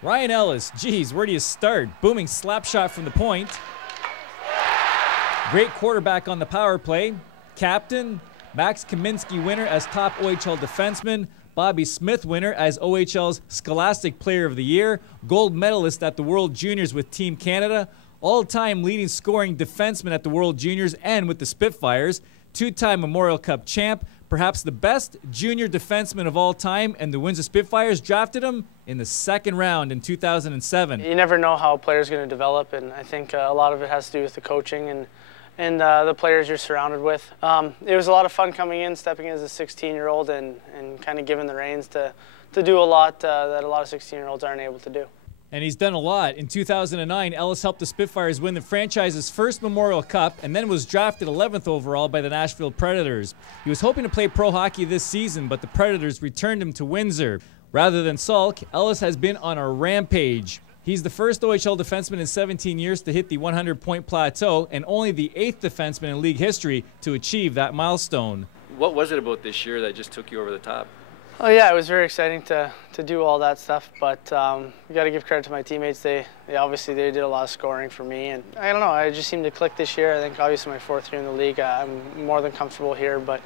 Ryan Ellis, geez, where do you start? Booming slap shot from the point. Great quarterback on the power play. Captain, Max Kaminsky winner as top OHL defenseman. Bobby Smith winner as OHL's Scholastic Player of the Year. Gold medalist at the World Juniors with Team Canada. All-time leading scoring defenseman at the World Juniors and with the Spitfires. Two-time Memorial Cup champ. Perhaps the best junior defenseman of all time, and the Windsor Spitfires drafted him in the second round in 2007. You never know how a player's going to develop, and I think a lot of it has to do with the coaching and the players you're surrounded with. It was a lot of fun coming in, stepping in as a 16-year-old and kind of giving the reins to do a lot that a lot of 16-year-olds aren't able to do. And he's done a lot. In 2009, Ellis helped the Spitfires win the franchise's first Memorial Cup and then was drafted 11th overall by the Nashville Predators. He was hoping to play pro hockey this season, but the Predators returned him to Windsor. Rather than sulk, Ellis has been on a rampage. He's the first OHL defenseman in 17 years to hit the 100-point plateau and only the 8th defenseman in league history to achieve that milestone. What was it about this year that just took you over the top? Oh yeah, it was very exciting to do all that stuff, but you got to give credit to my teammates. They obviously did a lot of scoring for me, and I don't know, I just seemed to click this year. I think obviously my 4th year in the league, I'm more than comfortable here, but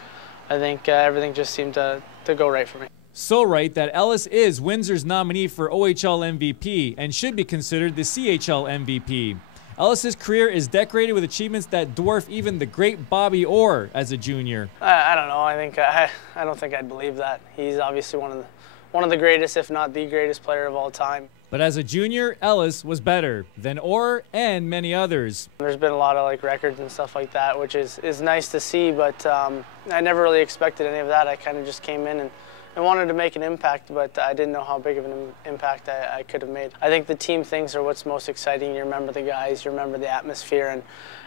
I think everything just seemed to go right for me. So right that Ellis is Windsor's nominee for OHL MVP and should be considered the CHL MVP. Ellis's career is decorated with achievements that dwarf even the great Bobby Orr as a junior. I don't know. I don't think I'd believe that. He's obviously one of the greatest, if not the greatest player of all time. But as a junior, Ellis was better than Orr and many others. There's been a lot of records and stuff like that, which is nice to see, but I never really expected any of that. I kind of just came in and wanted to make an impact, but I didn't know how big of an impact I could have made. I think the team things are what's most exciting. You remember the guys, you remember the atmosphere,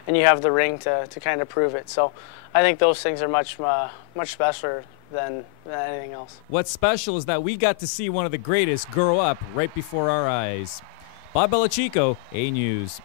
and you have the ring to kind of prove it. So I think those things are much specialer than anything else. What's special is that we got to see one of the greatest grow up right before our eyes. Bob Belichico, A News.